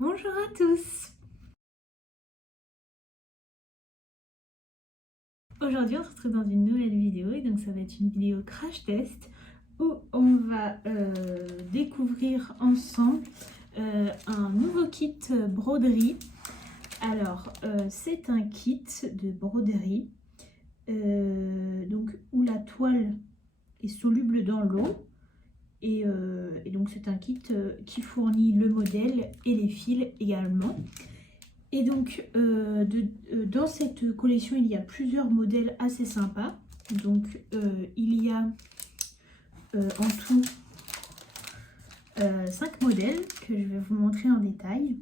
Bonjour à tous. Aujourd'hui on se retrouve dans une nouvelle vidéo et donc ça va être une vidéo crash test où on va découvrir ensemble un nouveau kit broderie. Alors c'est un kit de broderie donc où la toile est soluble dans l'eau et donc c'est un kit qui fournit le modèle et les fils également. Et donc, dans cette collection, il y a plusieurs modèles assez sympas. Donc, il y a en tout 5 modèles que je vais vous montrer en détail.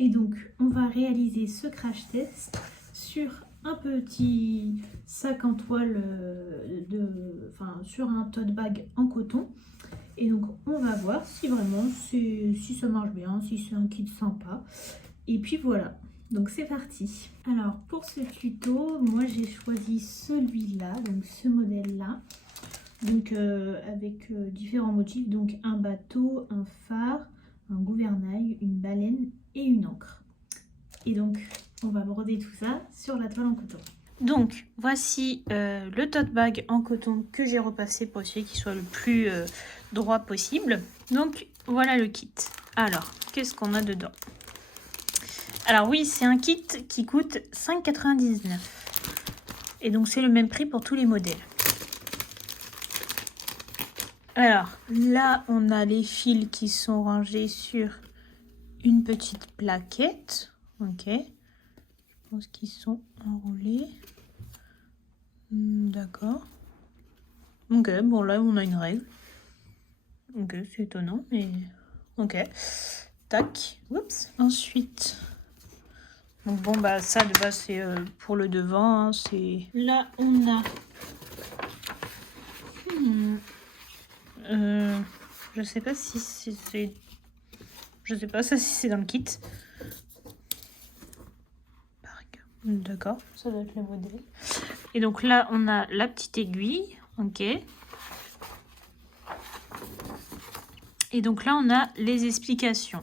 Et donc, on va réaliser ce crash test sur un petit sac en toile, sur un tote bag en coton. Et donc, on va voir si vraiment, si ça marche bien, si c'est un kit sympa. Et puis voilà, donc c'est parti. Alors, pour ce tuto, moi j'ai choisi celui-là, donc ce modèle-là. Donc, avec différents motifs, donc un bateau, un phare, un gouvernail, une baleine et une ancre. Et donc, on va broder tout ça sur la toile en coton. Donc, voici le tote bag en coton que j'ai repassé pour essayer qu'il soit le plus droit possible. Donc, voilà le kit. Alors, qu'est-ce qu'on a dedans? Alors oui, c'est un kit qui coûte 5,99 €. Et donc, c'est le même prix pour tous les modèles. Alors, là, on a les fils qui sont rangés sur une petite plaquette. Ok. Je pense qu'ils sont enroulés. D'accord. Ok, bon là, on a une règle. Ok, c'est étonnant, mais... Ok. Tac. Oups. Ensuite... Donc bon, bah ça, de base, c'est pour le devant. Hein, c'est... Là, on a... je sais pas si c'est... Je sais pas ça si c'est dans le kit. D'accord, ça doit être le modèle. Et donc là, on a la petite aiguille. Ok. Et donc là, on a les explications.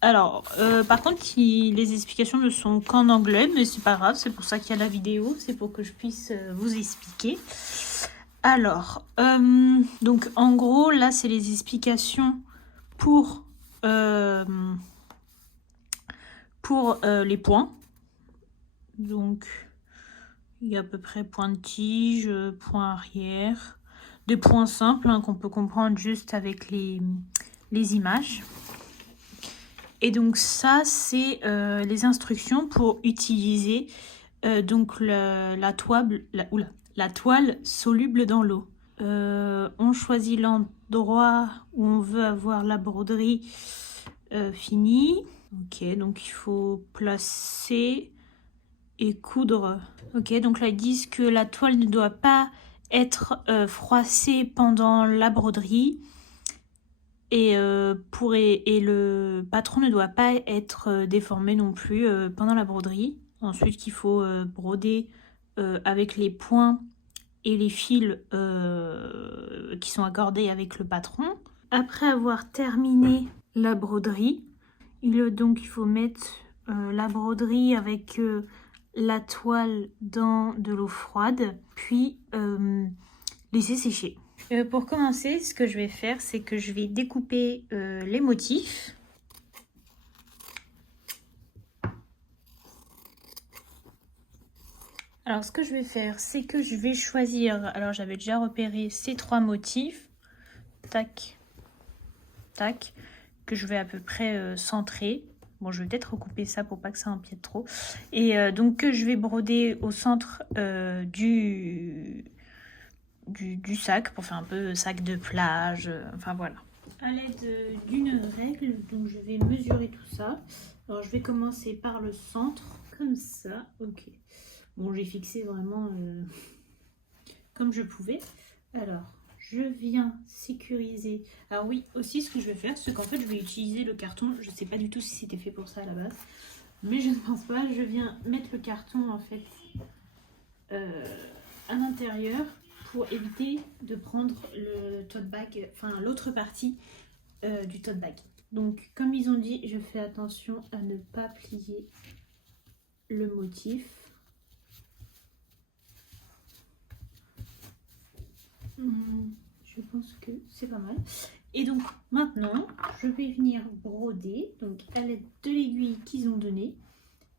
Alors, par contre, les explications ne sont qu'en anglais, mais c'est pas grave, c'est pour ça qu'il y a la vidéo, c'est pour que je puisse vous expliquer. Alors, donc en gros, là, c'est les explications pour les points. Donc, il y a à peu près point de tige, point arrière, des points simples hein, qu'on peut comprendre juste avec les images. Et donc ça, c'est les instructions pour utiliser donc la toile soluble dans l'eau. On choisit l'endroit où on veut avoir la broderie finie. Ok, donc il faut placer et coudre. Ok, donc là ils disent que la toile ne doit pas être froissée pendant la broderie. Et le patron ne doit pas être déformé non plus pendant la broderie. Ensuite, il faut broder avec les points et les fils qui sont accordés avec le patron. Après avoir terminé la broderie, il faut mettre la broderie avec la toile dans de l'eau froide, puis laisser sécher. Pour commencer, ce que je vais faire, c'est que je vais découper les motifs. Alors, ce que je vais faire, c'est que je vais choisir... Alors, j'avais déjà repéré ces 3 motifs. Tac, tac, que je vais à peu près centrer. Bon, je vais peut-être recouper ça pour pas que ça empiète trop. Et donc, que je vais broder au centre du sac, pour faire un peu sac de plage. Enfin, voilà. À l'aide d'une règle, donc je vais mesurer tout ça. Alors je vais commencer par le centre, comme ça, ok. Bon, j'ai fixé vraiment comme je pouvais. Alors, je viens sécuriser. Alors oui, aussi ce que je vais faire, c'est qu'en fait je vais utiliser le carton. Je ne sais pas du tout si c'était fait pour ça à la base, mais je ne pense pas. Je viens mettre le carton en fait à l'intérieur pour éviter de prendre le tote bag, enfin l'autre partie du tote bag. Donc comme ils ont dit, je fais attention à ne pas plier le motif. Je pense que c'est pas mal. Et donc maintenant, je vais venir broder donc à l'aide de l'aiguille qu'ils ont donnée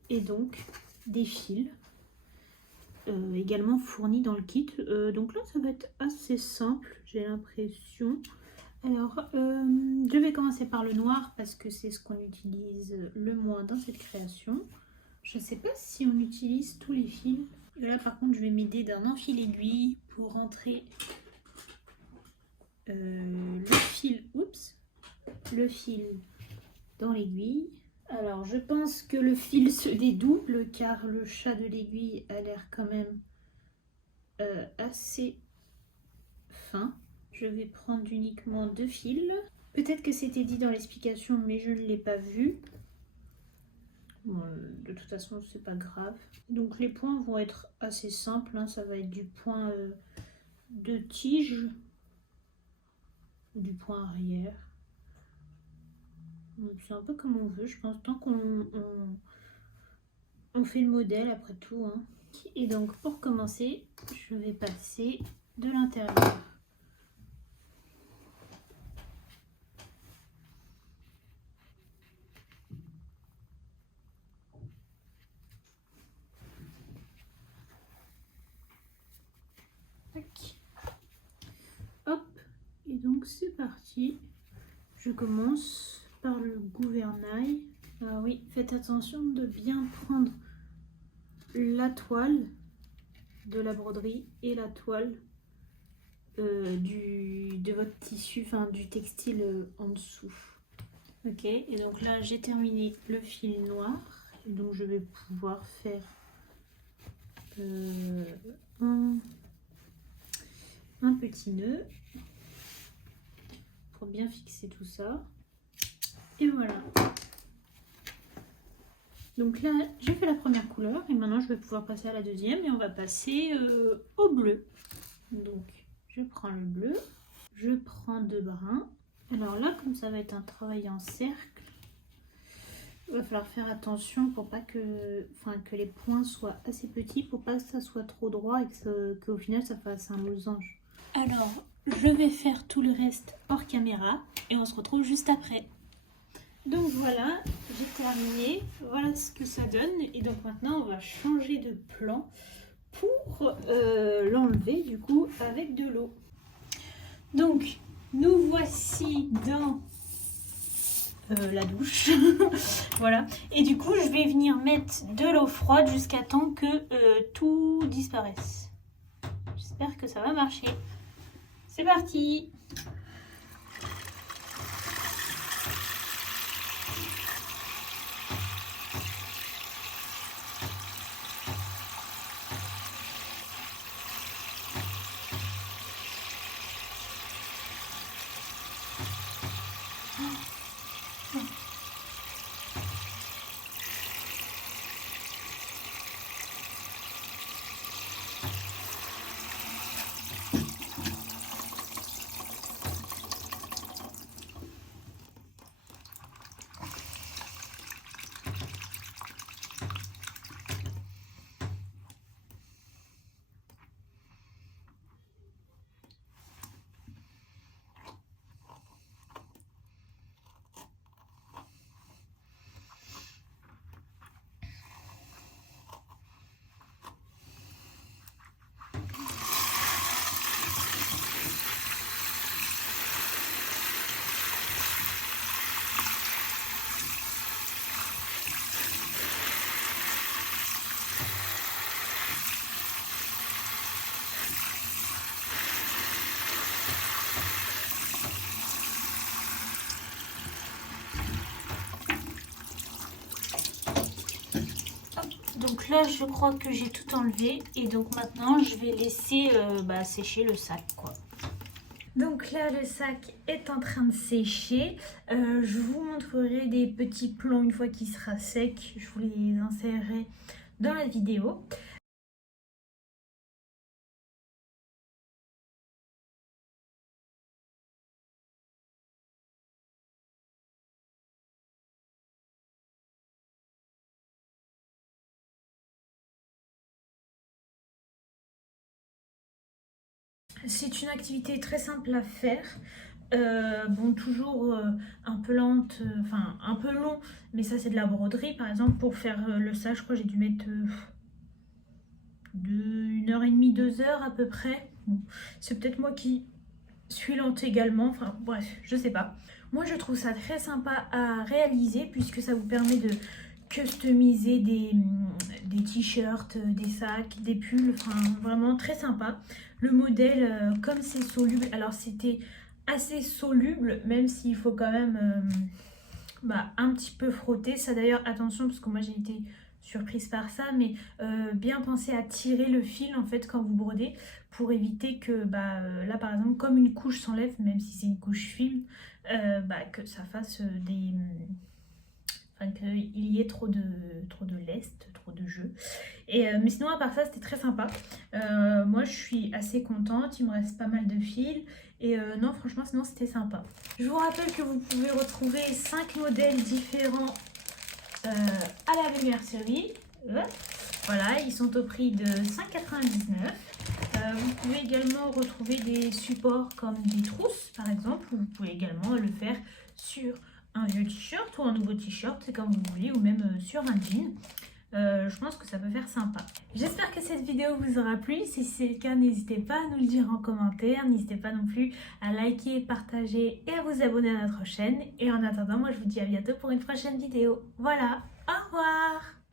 et donc des fils également fournis dans le kit. Donc là, ça va être assez simple, j'ai l'impression. Alors, je vais commencer par le noir parce que c'est ce qu'on utilise le moins dans cette création. Je ne sais pas si on utilise tous les fils. Là, par contre, je vais m'aider d'un enfil aiguille pour rentrer le fil dans l'aiguille. Alors, je pense que le fil se dédouble car le chat de l'aiguille a l'air quand même assez fin. Je vais prendre uniquement 2 fils. Peut-être que c'était dit dans l'explication, mais je ne l'ai pas vu. Bon, de toute façon, c'est pas grave. Donc les points vont être assez simples, hein. Ça va être du point de tige ou du point arrière. C'est un peu comme on veut, je pense, tant qu'on fait le modèle après tout, hein. Et donc pour commencer, je vais passer de l'intérieur. Hop, et donc c'est parti. Je commence par le gouvernail. Ah oui, faites attention de bien prendre la toile de la broderie et la toile de votre tissu, enfin du textile en dessous. Ok, et donc là j'ai terminé le fil noir, et donc je vais pouvoir faire un petit nœud pour bien fixer tout ça. Et voilà. Donc là, j'ai fait la première couleur et maintenant je vais pouvoir passer à la deuxième et on va passer au bleu. Donc je prends le bleu, je prends 2 brins. Alors là, comme ça va être un travail en cercle, il va falloir faire attention pour pas que les points soient assez petits, pour pas que ça soit trop droit et qu'au final ça fasse un losange. Alors, je vais faire tout le reste hors caméra et on se retrouve juste après. Donc voilà, j'ai terminé, voilà ce que ça donne. Et donc maintenant on va changer de plan pour l'enlever du coup avec de l'eau. Donc nous voici dans la douche. Voilà, et du coup je vais venir mettre de l'eau froide jusqu'à temps que tout disparaisse. J'espère que ça va marcher. C'est parti! Donc là, je crois que j'ai tout enlevé et donc maintenant, je vais laisser sécher le sac, quoi. Donc là, le sac est en train de sécher. Je vous montrerai des petits plans une fois qu'il sera sec. Je vous les insérerai dans la vidéo. C'est une activité très simple à faire. Bon, toujours un peu lente, enfin un peu long, mais ça c'est de la broderie. Par exemple, pour faire le sac, je crois que j'ai dû mettre 1h30, 2 heures à peu près. Bon, c'est peut-être moi qui suis lente également, enfin bref, je sais pas. Moi je trouve ça très sympa à réaliser puisque ça vous permet de customiser des t-shirts, des sacs, des pulls, enfin vraiment très sympa. Le modèle, comme c'est soluble, alors c'était assez soluble, même s'il faut quand même un petit peu frotter. Ça d'ailleurs, attention, parce que moi j'ai été surprise par ça, mais bien penser à tirer le fil en fait quand vous brodez pour éviter que là par exemple comme une couche s'enlève, même si c'est une couche film, que ça fasse des... Enfin, qu'il y ait trop de lest, trop de jeu. Mais sinon, à part ça, c'était très sympa. Moi, je suis assez contente. Il me reste pas mal de fils. Et non, franchement, sinon, c'était sympa. Je vous rappelle que vous pouvez retrouver 5 modèles différents à la belle mercerie. Voilà, ils sont au prix de 5,99 €. Vous pouvez également retrouver des supports comme des trousses, par exemple. Vous pouvez également le faire sur un vieux t-shirt ou un nouveau t-shirt, c'est comme vous voulez, ou même sur un jean. Je pense que ça peut faire sympa. J'espère que cette vidéo vous aura plu. Si c'est le cas, n'hésitez pas à nous le dire en commentaire. N'hésitez pas non plus à liker, partager et à vous abonner à notre chaîne. Et en attendant, moi je vous dis à bientôt pour une prochaine vidéo. Voilà, au revoir!